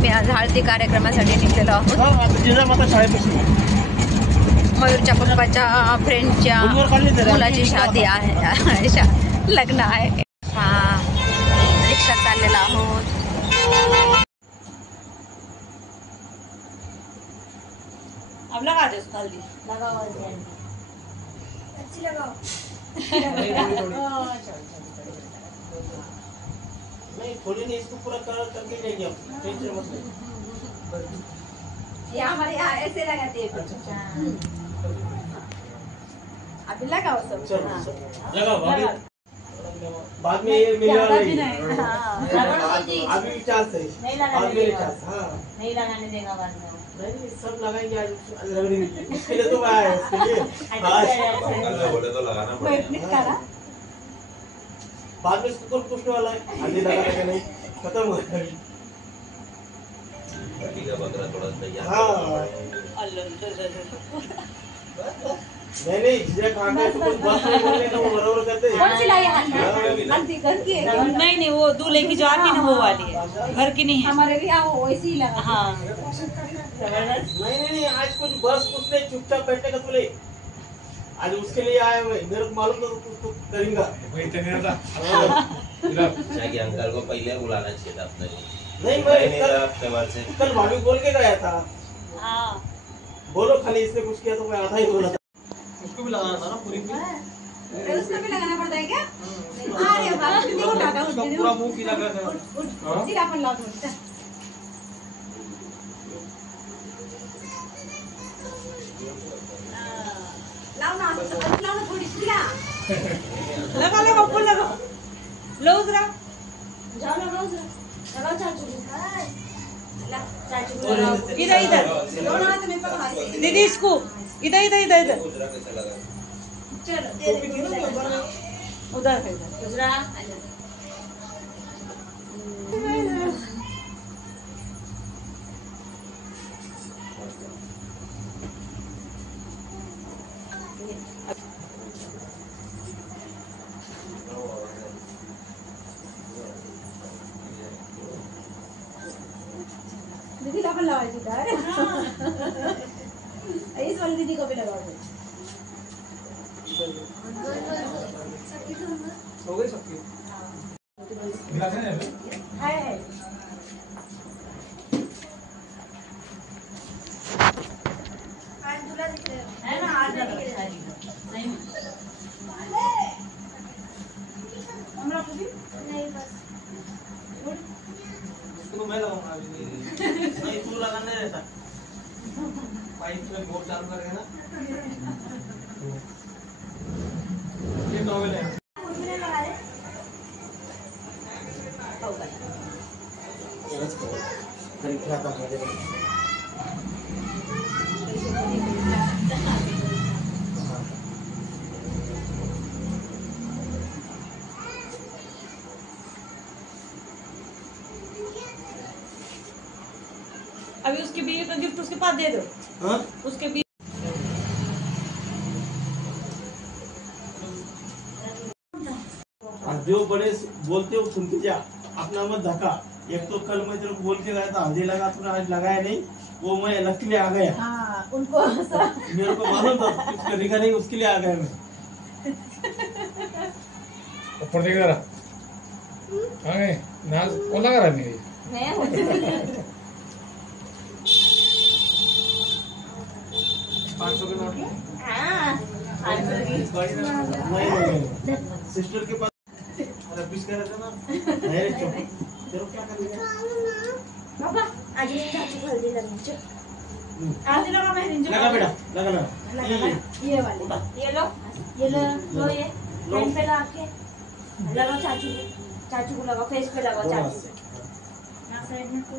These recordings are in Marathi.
आम्ही आज हळदी कार्यक्रमासाठी निघलेलो आहोत. मयूरच्या पप्पाच्या फ्रेंडच्या मुलाची शादी आहे, लग्न आहे. हा रिक्षात चाललेला आहोत. अब लगा दे उसको हल्दी अच्छी लगाओ. नहीं थोड़ी नहीं, इसको पूरा करके लेंगे हम, टेंशन मत ले. ये हमारे यहाँ ऐसे लगाते हैं. अभी लगाओ सब. लगाओ बाद में ये मिलने वाला है. अभी भी चांस है. नहीं लगाने देगा. हाँ नहीं लगाने देगा बाद में. नहीं सब लगाएंगे आज. इसके लिए तो मैं आया, इसके लिए बोले तो लगाना पड़ेगा. बाद में इसको कौन पूछने वाला है हल्दी लगाने का? नहीं, खत्म हो गया. बकरा थोड़ा तैयार. हाँ नहीं झिझक खाना है तो कुछ बस नहीं बोलने का, वो बराबर करते हैं. कौन सी लाई हल्दी? घर की है. नहीं वो दूल्हे की जो आती है ना वो वाली है, घर की नहीं है. हमारे भी यहाँ वैसे ही लगा. हाँ नहीं आज कुछ बस कुछ नहीं, चुपचाप बैठने का बोले. आज उसके लिए आया मैं, मेरे को मालूम था कुछ तो करेंगा. कि अंकल को पहले बुलाना चाहिए था अपने. नहीं मैं कल भाभी बोल के गया था. हाँ बोलो खाली इसने कुछ किया तो मैं आधा ही बोला था. उसको भी लगाना था ना पूरी. उसको भी लगाना पड़ता है क्या? अरे बाबा देखो टाटा उसका पूरा मुंह की लगा था. सिर अपन लाओ थोड़ा. लाओ ना थोड़ी सी लगा लगा फूल लगा लो जरा. जाओ लगाओ चाचू. चाचू इधर इधर दोनों हाथ में पकड़ा. दीदी इसको इधर इधर इधर इधर चलो दे दे उधर है गुजरा. दीदी का लगाओ इधर. इस वाली दीदी को भी लगाओ. हो गई सबकी. है आज दूल्हा दिख रहा है ना. आज नहीं हमरा को भी नहीं बस. उसको मैं लगाऊंगा अभी. नहीं तू लगाने रहता. पाइप में बोर्ड चालू करेंगे ना. ये टॉवेल है. उसने लगा दे. अभी उसके बीवी का गिफ्ट उसके पास दे दो. हाँ उसके बीवी जो बड़े बोलते हो सुनते जा, अपना मत धक्का. एक तो कल मैं तेरे को बोल के गया था हल्दी लगा, तूने आज लगाया नहीं. वो मैं अलग के लिए आ गया. हाँ उनको मेरे को मालूम था कुछ करेगा नहीं, उसके लिए आ गया मैं. ऊपर देख जरा. आगे नाज वो लगा रहा मेरी. मैं 500 के नोट. नहीं सिस्टर के पास रब्बिश कर रहे थे ना. नहीं तेरे क्या करना. बाबा आज ये चाचू को हल्दी लगानी. आज लगा मैं लगा बेटा लगा. ये वाली ये लो ये हैंड पे लगा के लगाओ. चाचू को लगाओ. फेस पे लगाओ. चाचू ना साइड में को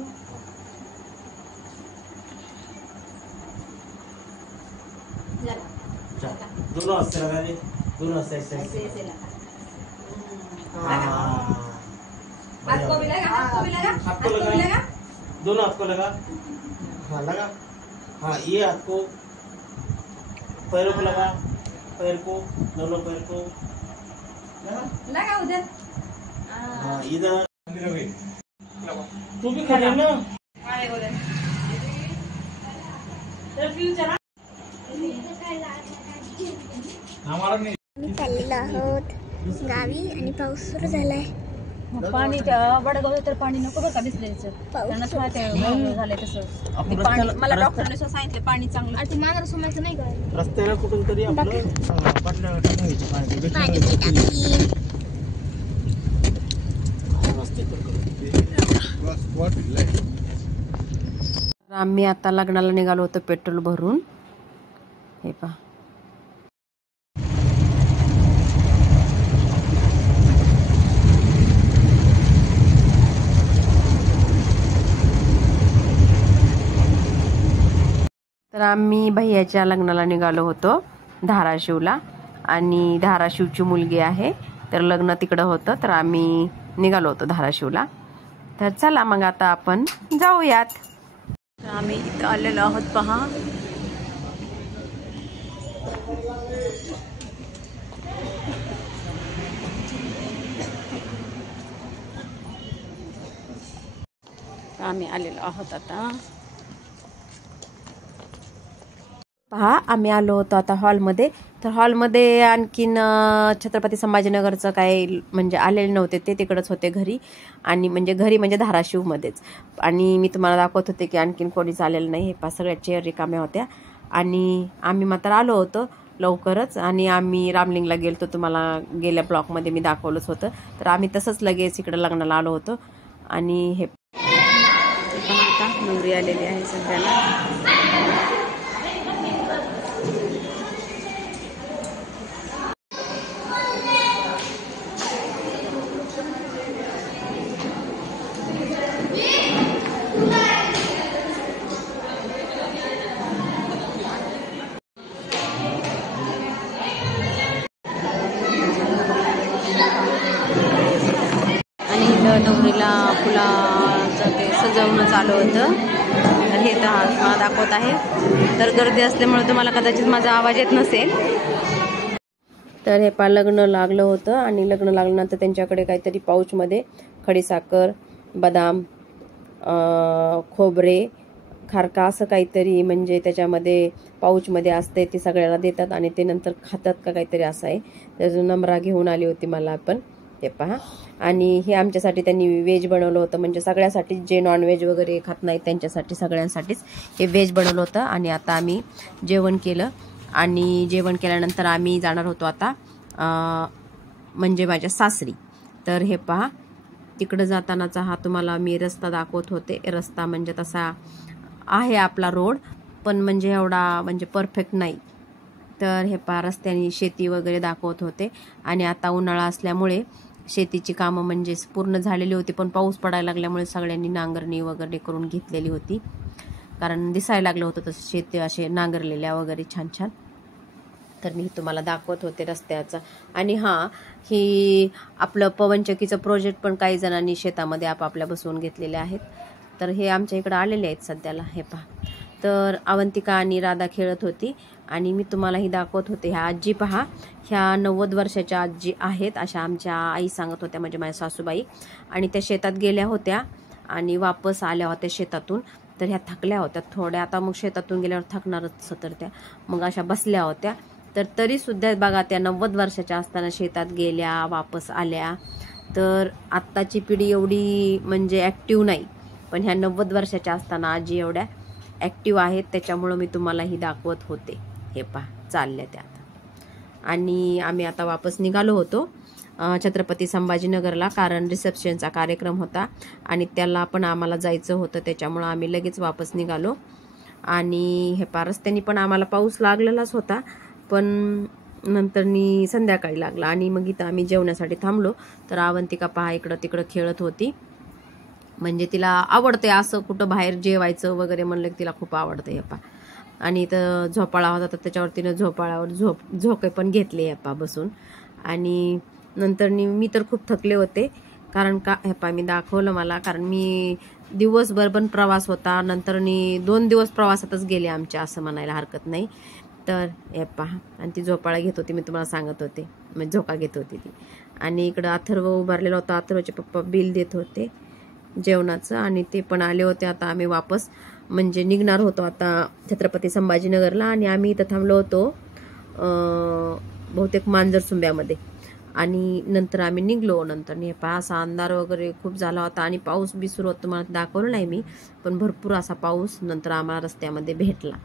लगा. दोनों हाथ से लगा दे. दोनों हाथ से ऐसे लगा. हाथ को भी लगा. हाथ को भी लगा. हाथ को लगा. दोनों हाथ को लगा. हाँ लगा. हाँ ये हाथ को पैरों को लगा. पैर को दोनों पैर को लगा उधर. हाँ इधर. तू भी खड़े ना. आम्हाला नाही आम्ही चाललेलो आहोत गावी आणि पाऊस सुरू झालाय. पाणी त्या वडगाव तर पाणी नको बरं का बिसलेचं, कारण असं झालंय तसं. ते पाणी मला डॉक्टरने सांगितलं पाणी चांगलं. आता मांजर सोमायचं नाही का? रस्त्याला कुठून तरी आपलं बाटल्या टाकायचं पाण्याचं. पाण्याची टाकी. आम्ही आता लग्नाला निघालो होतो पेट्रोल भरून. हे पहा, तर आम्ही भैयाच्या लग्नाला निघालो होतो धाराशिवला, आणि धाराशिवची मुलगी आहे, तर लग्न तिकडं होतं, तर आम्ही निघालो होतो धाराशिवला. तर चला मग आता आपण जाऊयात. तर आम्ही इथं आलेलो आहोत पहा. आम्ही आलेलो आहोत आता पहा. आम्ही आलो होतो आता हॉलमध्ये. तर हॉलमध्ये आणखीन छत्रपती संभाजीनगरचं काही म्हणजे आलेले नव्हते, ते तिकडंच होते घरी, आणि म्हणजे घरी म्हणजे धाराशिवमध्येच. आणि मी तुम्हाला दाखवत होते की आणखीन कोणीच आलेलं नाही. हे पहा, सगळ्या चेअर रिकाम्या होत्या, आणि आम्ही मात्र आलो होतो लवकरच. आणि आम्ही रामलिंगला गेलो, तुम्हाला गेल्या ब्लॉकमध्ये मी दाखवलंच होतं. तर आम्ही तसंच लगेच इकडं लग्नाला आलो होतो. आणि हे पहा, आता नवरी आलेली आहे सध्याला. नवरीला फुलाचं ते सजवणं चालू होतं. तर हे तर मला दाखवत आहे. तर गर्दी असल्यामुळे तुम्हाला कदाचित माझा आवाज येत नसेल. तर हे पहा, लग्न लागलं होतं, आणि लग्न लागल्यानंतर त्यांच्याकडे काहीतरी पाऊचमध्ये खडीसाखर, बदाम, खोबरे, खारका असं काहीतरी म्हणजे त्याच्यामध्ये पाऊचमध्ये असते, ते सगळ्याला देतात आणि ते नंतर खातात का काहीतरी असं आहे. त्याचं नम्रा घेऊन आली होती मला पण. ते पहा, आणि हे आमच्यासाठी त्यांनी व्हेज बनवलं होतं, म्हणजे सगळ्यासाठी जे नॉनव्हेज वगैरे खात नाहीत त्यांच्यासाठी सगळ्यांसाठीच हे व्हेज बनवलं होतं. आणि आता आम्ही जेवण केलं, आणि जेवण केल्यानंतर आम्ही जाणार होतो आता म्हणजे माझ्या सासरी. तर हे पहा, तिकडं जातानाचा हा तुम्हाला मी रस्ता दाखवत होते. रस्ता म्हणजे तसा आहे आपला रोड, पण म्हणजे एवढा म्हणजे परफेक्ट नाही. तर हे पहा, रस्त्याने शेती वगैरे दाखवत होते. आणि आता उन्हाळा असल्यामुळे शेतीची कामं म्हणजे पूर्ण झालेली होती, पण पाऊस पडायला लागल्यामुळे सगळ्यांनी नांगरणी वगैरे करून घेतलेली होती, कारण दिसायला लागलं होतं तसं शेती असे नांगरलेल्या वगैरे छान छान. तर मी तुम्हाला दाखवत होते रस्त्याचं. आणि हां, ही आपलं पवनचक्कीचं प्रोजेक्ट पण काही जणांनी शेतामध्ये आपापल्या बसवून घेतलेले आहेत. तर हे आमच्या इकडं आलेले आहेत सध्याला. हे पहा, तर अवंतिका आणि राधा खेळत होती, आणि मी तुम्हालाही दाखवत होते. ह्या आजी पहा, ह्या 90 वर्षाच्या आजी आहेत अशा आमच्या आई सांगत होत्या, म्हणजे माझ्या सासूबाई. आणि त्या शेतात गेल्या होत्या आणि वापस आल्या होत्या शेतातून. तर ह्या थकल्या होत्या थोड्या, आता मग शेतातून गेल्यावर थकणारच, तर त्या मग अशा बसल्या होत्या. तर तरीसुद्धा बघा, त्या 90 वर्षाच्या असताना शेतात गेल्या, वापस आल्या. तर आत्ताची पिढी एवढी म्हणजे ॲक्टिव्ह नाही, पण ह्या 90 वर्षाच्या असताना आजी एवढ्या ॲक्टिव्ह आहेत. त्याच्यामुळं मी तुम्हालाही दाखवत होते. हे पहा, चालल्या त्या. आणि आम्ही आता वापस निघालो होतो छत्रपती संभाजीनगरला, कारण रिसेप्शनचा कार्यक्रम होता आणि त्याला पण आम्हाला जायचं होतं. त्याच्यामुळं आम्ही लगेच वापस निघालो. आणि हे पहा, रस्त्याने पण आम्हाला पाऊस लागलेलाच होता, पण नंतरनी संध्याकाळी लागला. आणि मग इथं आम्ही जेवण्यासाठी थांबलो. तर अवंतिका पहा, इकडं तिकडं खेळत होती, म्हणजे तिला आवडते असं कुठं बाहेर जेवायचं वगैरे म्हणलं की तिला खूप आवडतं. हे पहा, आणि इथं झोपाळा होता, तर त्याच्यावर तिनं झोपाळ्यावर झोके पण घेतले हे पहा बसून. आणि नंतर मी तर खूप थकले होते, कारण का हे पहा मी दाखवलं मला, कारण मी दिवसभर पण प्रवास होता, नंतर 2 दिवस प्रवासातच गेले आमच्या, असं म्हणायला हरकत नाही. तर हे पहा, आणि ती झोपाळा घेत होती, मी तुम्हाला सांगत होते, म्हणजे झोका घेत होती ती. आणि इकडं अथर्व उभारलेला होता, अथर्वचे पप्पा बिल देत होते. जेवणाचं, आणि ते पण आले होते. आता आम्ही वापस म्हणजे निघणार होतो आता छत्रपती संभाजीनगरला, आणि आम्ही इथं थांबलो होतो बहुतेक मांजरसुंब्यामध्ये, आणि नंतर आम्ही निघलो. नंतर हे पहा असा अंधार वगैरे खूप झाला होता आणि पाऊस बी सुरू होता. मला दाखवलं नाही मी, पण भरपूर असा पाऊस नंतर आम्हाला रस्त्यामध्ये भेटला.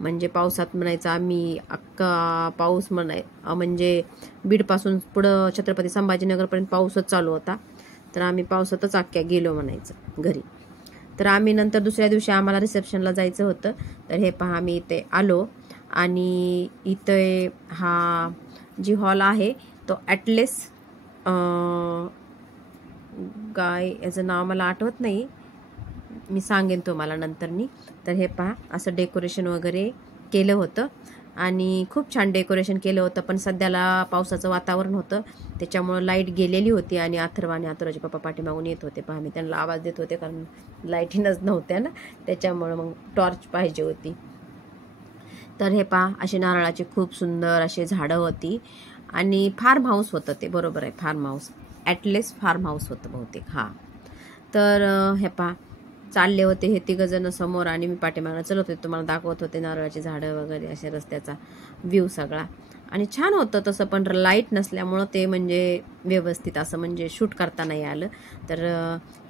म्हणजे पावसात म्हणायचं आम्ही अख्खा पाऊस म्हणजे बीडपासून पुढं छत्रपती संभाजीनगरपर्यंत पाऊसच चालू होता. तर आम्ही पावसातच अख्ख्या गेलो म्हणायचं घरी. तर आम्ही नंतर दुसऱ्या दिवशी आम्हाला रिसेप्शनला जायचं होतं. तर हे पहा आम्ही इथे आलो, आणि इथे हा जी हॉल आहे तो ॲटलेस गाय, याचं नाव मला आठवत नाही, मी सांगेन तुम्हाला नंतरनी. तर हे पहा असं डेकोरेशन वगैरे केलं होतं, आणि खूप छान डेकोरेशन केलं होतं. पण सध्याला पावसाचं वातावरण होतं, त्याच्यामुळं लाईट गेलेली होती, आणि अथर्वाचे पप्पा पाठीमागून येत होते. पहा मी त्यांना आवाज देत होते, कारण लाईटीनच नव्हत्या ना, त्याच्यामुळं मग टॉर्च पाहिजे होती. तर हे पहा असे नारळाची खूप सुंदर असे झाडं होती, आणि फार्म हाऊस होतं ते, बरोबर आहे फार्म हाऊस, ॲटलेस फार्म हाऊस होतं बहुतेक. हां, तर हे पहा चालले होते हे तिघजण समोर, आणि मी पाठीमागनं चलत होते, तुम्हाला दाखवत होते नारळाची झाडं वगैरे, असे रस्त्याचा व्ह्यू सगळा. आणि छान होतं तसं, पण लाईट नसल्यामुळं ते म्हणजे व्यवस्थित असं म्हणजे शूट करता नाही आलं. तर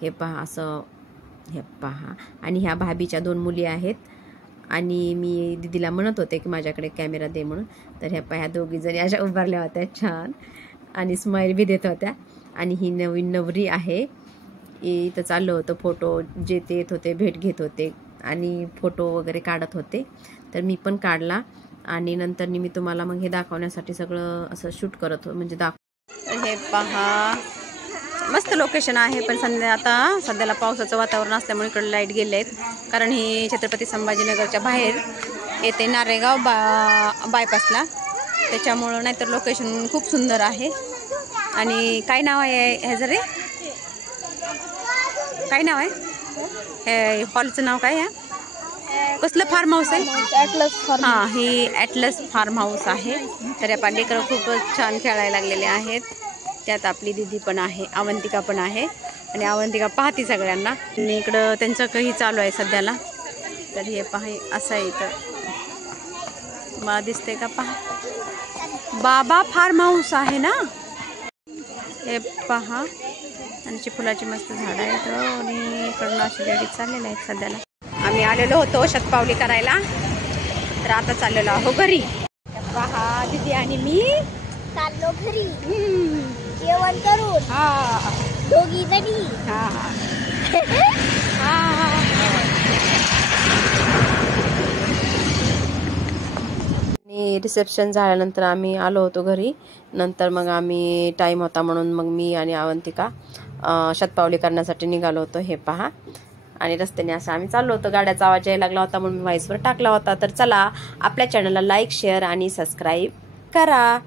हे पहा असं, हे पहा, आणि ह्या भाभीच्या 2 मुली आहेत, आणि मी दीदीला म्हणत होते की माझ्याकडे कॅमेरा दे म्हणून. तर ह्या पहा 2 जणी अशा उभारल्या होत्या छान, आणि स्माईल बी देत होत्या. आणि ही नवीन नवरी आहे. इथं चाललं होतं फोटो, जे ते येत होते भेट घेत होते आणि फोटो वगैरे काढत होते. तर मी पण काढला, आणि नंतर मी तुम्हाला मग हे दाखवण्यासाठी सगळं असं शूट करत म्हणजे तर हे पहा मस्त लोकेशन आहे. पण सध्याला पावसाचं वातावरण असल्यामुळे इकडे लाईट गेले आहेत, कारण ही छत्रपती संभाजीनगरच्या बाहेर येते नारेगाव बायपासला, त्याच्यामुळं. नाहीतर लोकेशन खूप सुंदर आहे. आणि काय नाव आहे ह्याचं रे, काय नाव आहे हे हॉलचं नाव काय आहे, कसलं फार्म हाऊस आहे? Atlas farm. हां, ही ॲटलस फार्म हाऊस आहे. तर या पांडेकर खूपच छान खेळायला लागलेले आहेत. त्यात आपली दीदी पण आहे, अवंतिका पण आहे, आणि अवंतिका पाहते सगळ्यांना. आणि इकडं त्यांचं काही चालू आहे सध्याला. तर हे पहा असं आहे, इथं मला दिसते का, पहा बाबा फार्म हाऊस आहे ना, हे पहा. आणि फुलाची मस्त झाडं आहेत, आणि इकडनं अशी गाडी चाललेल्या आहेत सध्याला. आम्ही आलेलो होतो शतपावली करायला, तर आता चाललेलो आहो घरी. पहा दीदी आणि मी चाललो घरी जेवण करून. हा 2 जणी. हा हा. आणि रिसेप्शन झाल्यानंतर आम्ही आलो होतो घरी. नंतर मग आम्ही टाईम होता म्हणून मग मी आणि अवंतिका शतपावली करण्यासाठी निघालो होतो. हे पहा, आणि रस्त्याने असं आम्ही चाललो होतो. गाड्याचा आवाज यायला लागला होता म्हणून मी व्हॉइसवर टाकला होता. तर चला आपल्या चॅनलला लाईक, शेअर आणि सबस्क्राईब करा.